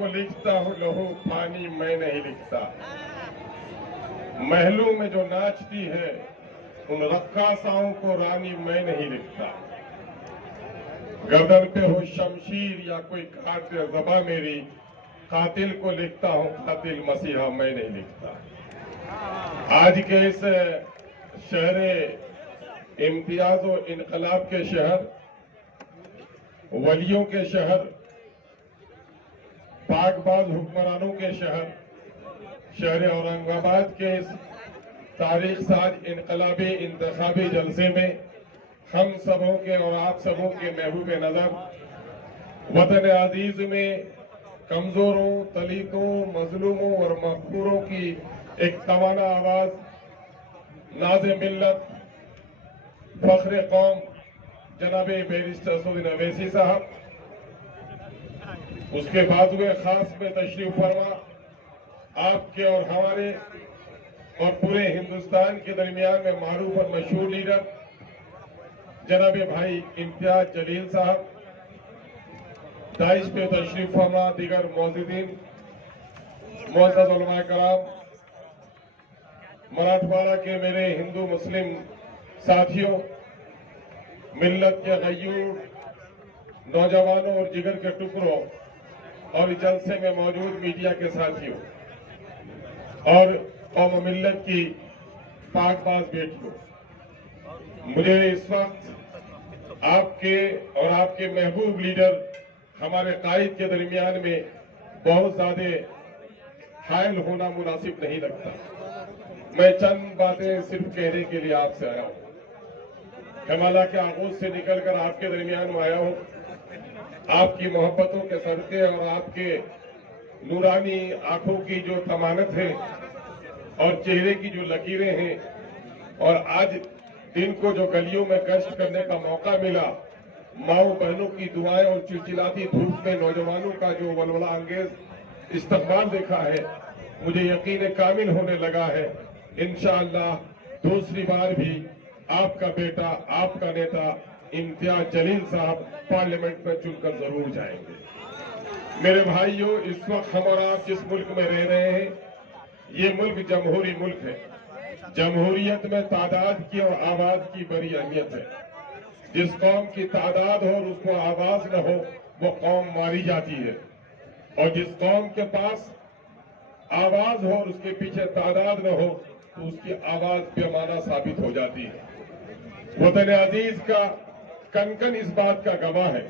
को लिखता हूँ लहू पानी मैं नहीं लिखता। महलों में जो नाचती है उन रक्कासाओं को रानी मैं नहीं लिखता। गर्दन पे हो शमशीर या कोई काट दे ज़बा मेरी, कातिल को लिखता हूँ कातिल मसीहा मैं नहीं लिखता। आज के इस शहरे इम्तियाज और इनकलाब के शहर, वलियों के शहर, पाकबाज हुक्मरानों के शहर, शहर औरंगाबाद के इस तारीख साज इनकलाबी इंतखाबी जलसे में हम सबों के और आप सबों के महबूब नजर वतन अजीज में कमजोरों, दलितों, मजलूमों और मकबूरों की एक तवाना आवाज, नाज़े मिल्लत, फख्र कौम जनाब बैरिस्टर असदुद्दीन अवैसी साहब, उसके बाजुए खास में तशरीफ फरमा आपके और हमारे और पूरे हिंदुस्तान के दरमियान में मारूफ और मशहूर लीडर जनाब भाई इम्तियाज जलील साहब, दाइश पे तशरीफ फरमा दीगर मौजूदीन, मुअज़्ज़ज़ उलमा कराम, मराठवाड़ा के मेरे हिंदू मुस्लिम साथियों, मिल्लत के गयूर नौजवानों और जिगर के टुकड़ों और जलसे में मौजूद मीडिया के साथियों और कौम मिल्लत की पाकबाज बेटियों, मुझे इस वक्त आपके और आपके महबूब लीडर हमारे कायद के दरमियान में बहुत ज्यादा हायल होना मुनासिब नहीं लगता। मैं चंद बातें सिर्फ कहने के लिए आपसे आया हूं। कमाला के आगोश से निकलकर आपके दरमियान में आया हूं। आपकी मोहब्बतों के सदके और आपके नूरानी आंखों की जो तमानत है और चेहरे की जो लकीरें हैं और आज दिन को जो गलियों में गश्त करने का मौका मिला, माओ बहनों की दुआएं और चिलचिलाती धूप में नौजवानों का जो वलवला अंगेज इस्तकबाल देखा है, मुझे यकीन कामिल होने लगा है इंशाअल्लाह दूसरी बार भी आपका बेटा, आपका नेता इम्तियाज जलील साहब पार्लियामेंट में चुनकर जरूर जाएंगे। मेरे भाइयों, इस वक्त हम और आप जिस मुल्क में रह रहे हैं, ये मुल्क जमहूरी मुल्क है। जमहूरियत में तादाद की और आवाज की बड़ी अहमियत है। जिस कौम की तादाद हो और उसको आवाज न हो, वो कौम मारी जाती है, और जिस कौम के पास आवाज हो और उसके पीछे तादाद न हो तो उसकी आवाज बेमाना साबित हो जाती है। वतन अजीज का कन-कन इस बात का गवाह है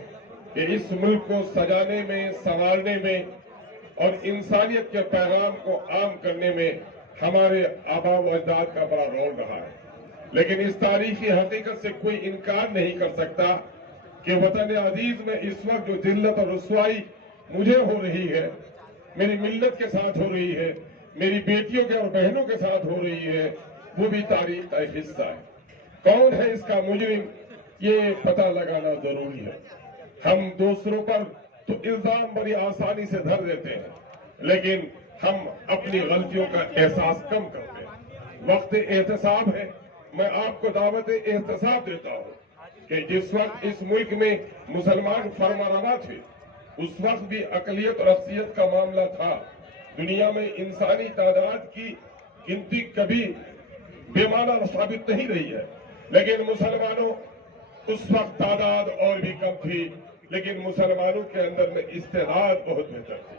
कि इस मुल्क को सजाने में, संवारने में और इंसानियत के पैगाम को आम करने में हमारे आबा व अजदाद का बड़ा रोल रहा है। लेकिन इस तारीखी हकीकत से कोई इनकार नहीं कर सकता कि वतन अजीज में इस वक्त जो जिल्लत और रुसवाई मुझे हो रही है, मेरी मिल्लत के साथ हो रही है, मेरी बेटियों के और बहनों के साथ हो रही है, वो भी तारीख का एक हिस्सा है। कौन है इसका मुजरिम, ये पता लगाना जरूरी है। हम दूसरों पर तो इल्जाम बड़ी आसानी से धर देते हैं, लेकिन हम अपनी गलतियों का एहसास कम करते हैं। वक्त एहतसाब है। मैं आपको दावत एहतसाब देता हूं कि जिस वक्त इस मुल्क में मुसलमान फरमारवा थे, उस वक्त भी अकलियत और अक्सियत का मामला था। दुनिया में इंसानी तादाद की गिनती कभी बेमाना साबित नहीं रही है, लेकिन मुसलमानों उस वक्त तादाद और भी कम थी, लेकिन मुसलमानों के अंदर में इस्तेदाद बहुत बेहतर थी।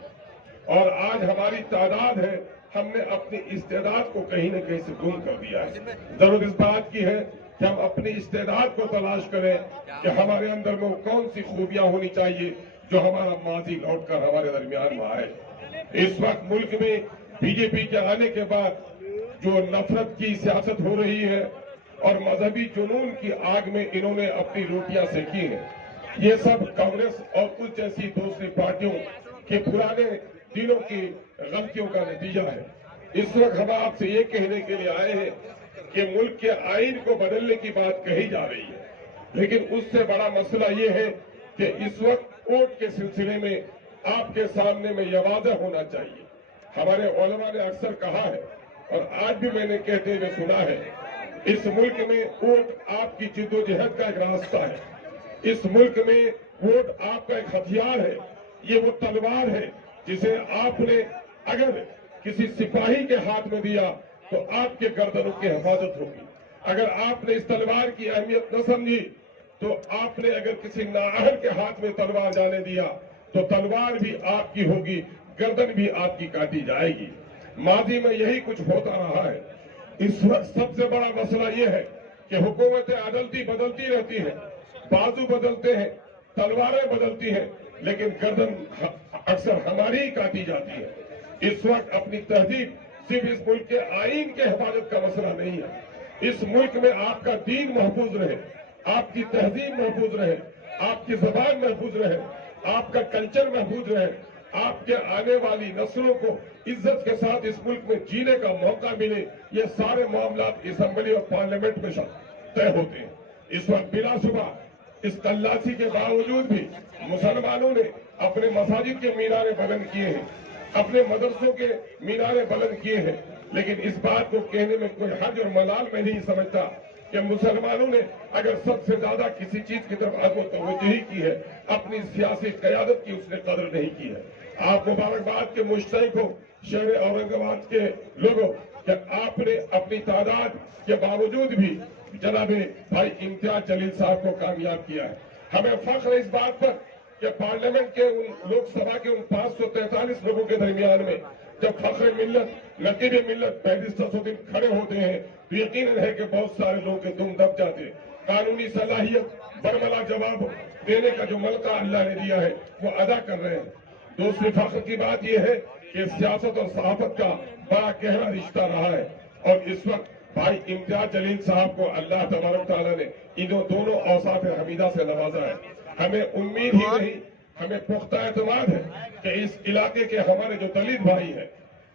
और आज हमारी तादाद है, हमने अपनी इस्तेदाद को कहीं न कहीं से गुम कर दिया है। जरूरत इस बात की है कि हम अपनी इस्तेदाद को तलाश करें कि हमारे अंदर में कौन सी खूबियां होनी चाहिए जो हमारा माजी लौट कर हमारे दरमियान में आए। इस वक्त मुल्क में बीजेपी के आने के बाद जो नफरत की सियासत हो रही है और मजहबी जुनून की आग में इन्होंने अपनी रोटियां सेकी हैं, ये सब कांग्रेस और उस जैसी दूसरी पार्टियों के पुराने दिनों की गलतियों का नतीजा है। इस वक्त हम आपसे ये कहने के लिए आए हैं कि मुल्क के आईन को बदलने की बात कही जा रही है, लेकिन उससे बड़ा मसला ये है कि इस वक्त वोट के सिलसिले में आपके सामने में यह वाज़ेह होना चाहिए। हमारे उलमा ने अक्सर कहा है और आज भी मैंने कहते हुए सुना है, इस मुल्क में वोट आपकी जिद्दोजहद का एक रास्ता है। इस मुल्क में वोट आपका एक हथियार है। ये वो तलवार है जिसे आपने अगर किसी सिपाही के हाथ में दिया तो आपके गर्दनों की हिफाजत होगी। अगर आपने इस तलवार की अहमियत न समझी तो आपने अगर किसी नाअहल के हाथ में तलवार जाने दिया तो तलवार भी आपकी होगी, गर्दन भी आपकी काटी जाएगी। माजी में यही कुछ होता रहा है। इस वक्त सबसे बड़ा मसला यह है कि हुकूमतें अदलती बदलती रहती हैं, बाजू बदलते हैं, तलवारें बदलती हैं, लेकिन गर्दन अक्सर हमारी ही काटी जाती है। इस वक्त अपनी तहजीब सिर्फ इस मुल्क के आईन के हिफाजत का मसला नहीं है। इस मुल्क में आपका दीन महफूज रहे, आपकी तहजीब महफूज रहे, आपकी जबान महफूज रहे, आपका कल्चर महफूज रहे, आपके आने वाली नस्लों को इज्जत के साथ इस मुल्क में जीने का मौका मिले, ये सारे मामला असेंबली और पार्लियामेंट में तय होते हैं। इस वक्त बिलाशुबा इस तल्लाशी के बावजूद भी मुसलमानों ने अपने मसाजिद के मीनारे बुलंद किए हैं, अपने मदरसों के मीनारे बुलंद किए हैं, लेकिन इस बात को कहने में कोई हर्ज और मलाल में नहीं समझता कि मुसलमानों ने अगर सबसे ज्यादा किसी चीज की तरफ आगो तवज्जो की है, अपनी सियासी क़यादत की उसने कदर नहीं की है। आप मुबारकबाद के मुश्तहिक हो शहर औरंगाबाद के लोगों कि आपने अपनी तादाद के बावजूद भी जनाबे भाई इम्तियाज जलील साहब को कामयाब किया है। हमें फख्र है इस बात पर कि पार्लियामेंट के उन लोकसभा के उन 543 लोगों के दरमियान में जब फख्र मिल्लत नकीब मिल्लत बैरिस्टर सदुद्दीन खड़े होते हैं तो यकीनन है कि बहुत सारे लोगों के दुम दब जाते हैं। कानूनी सलाहियत बरमला जवाब देने का जो मौका अल्लाह ने दिया है वो अदा कर रहे हैं। दूसरी फख्र की बात यह है कि सियासत और सहाफत का बड़ा गहरा रिश्ता रहा है और इस वक्त भाई इम्तियाज जलील साहब को अल्लाह तबारक तआला ने इन दोनों औसाफ हमीदा से नवाजा है। हमें उम्मीद ही नहीं, हमें पुख्ता एतमाद है कि इस इलाके के हमारे जो दलित भाई हैं,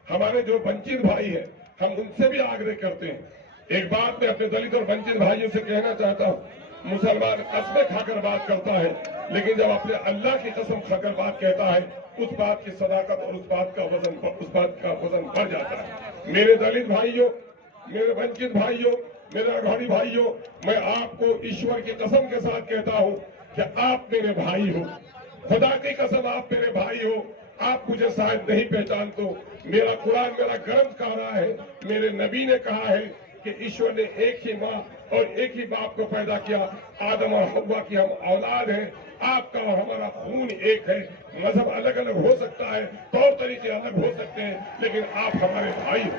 हमारे जो वंचित भाई हैं, हम उनसे भी आग्रह करते हैं। एक बात मैं अपने दलित और वंचित भाइयों से कहना चाहता हूँ, मुसलमान कसमें खाकर बात करता है, लेकिन जब अपने अल्लाह की कसम खाकर बात कहता है उस बात की सदाकत और उस बात का वजन बढ़ जाता है। मेरे दलित भाइयों, मेरे वंचित भाइयों, मेरे अघाड़ी भाइयों, मैं आपको ईश्वर की कसम के साथ कहता हूं कि आप मेरे भाई हो। खुदा की कसम आप मेरे भाई हो। आप मुझे शायद नहीं पहचान तो मेरा कुरान मेरा ग्रंथ कह रहा है, मेरे नबी ने कहा है कि ईश्वर ने एक ही माँ और एक ही बाप को पैदा किया, आदम और हव्वा की हम औलाद हैं। आपका और हमारा खून एक है। मजहब अलग अलग हो सकता है, तौर तरीके अलग हो सकते हैं, लेकिन आप हमारे भाई हो।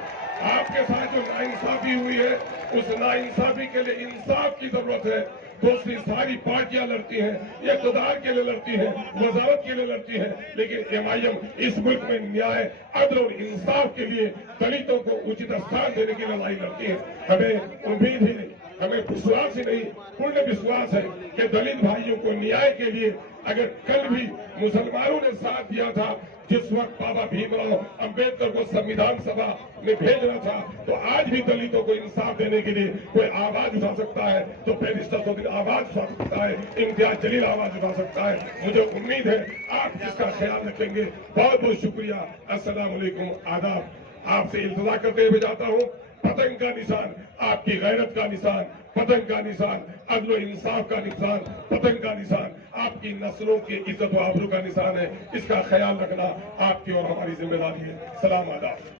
आपके साथ जो नाइंसाफी हुई है उस नाइंसाफी के लिए इंसाफ की जरूरत है। दूसरी सारी पार्टियां लड़ती हैं, इक़्तिदार के लिए लड़ती हैं, वजारत के लिए लड़ती हैं, लेकिन एमआईएम इस मुल्क में न्याय, अदल और इंसाफ के लिए दलितों को उचित स्थान देने की लड़ाई लड़ती है। हमें उम्मीद ही नहीं, हमें विश्वास ही नहीं, पूर्ण विश्वास है कि दलित भाइयों को न्याय के लिए अगर कल भी मुसलमानों ने साथ दिया था, जिस वक्त बाबा भीमराव अंबेडकर को संविधान सभा में भेजना था, तो आज भी दलितों को इंसाफ देने के लिए कोई आवाज उठा सकता है तो बैरिस्टर सदुद्दीन आवाज उठा सकता है, इम्तियाज जलील आवाज उठा सकता है। मुझे उम्मीद है आप इसका ख्याल रखेंगे। बहुत बहुत शुक्रिया। अस्सलाम वालेकुम, आदाब। आपसे इल्तिजा करते हुए जाता हूँ। पतंग का निशान आपकी गैरत का निशान, पतंग का निशान अदल और इंसाफ का निशान, पतंग का निशान आपकी नस्लों की इज्जत व आबरू का निशान है। इसका ख्याल रखना आपकी और हमारी जिम्मेदारी है। सलाम आदाब।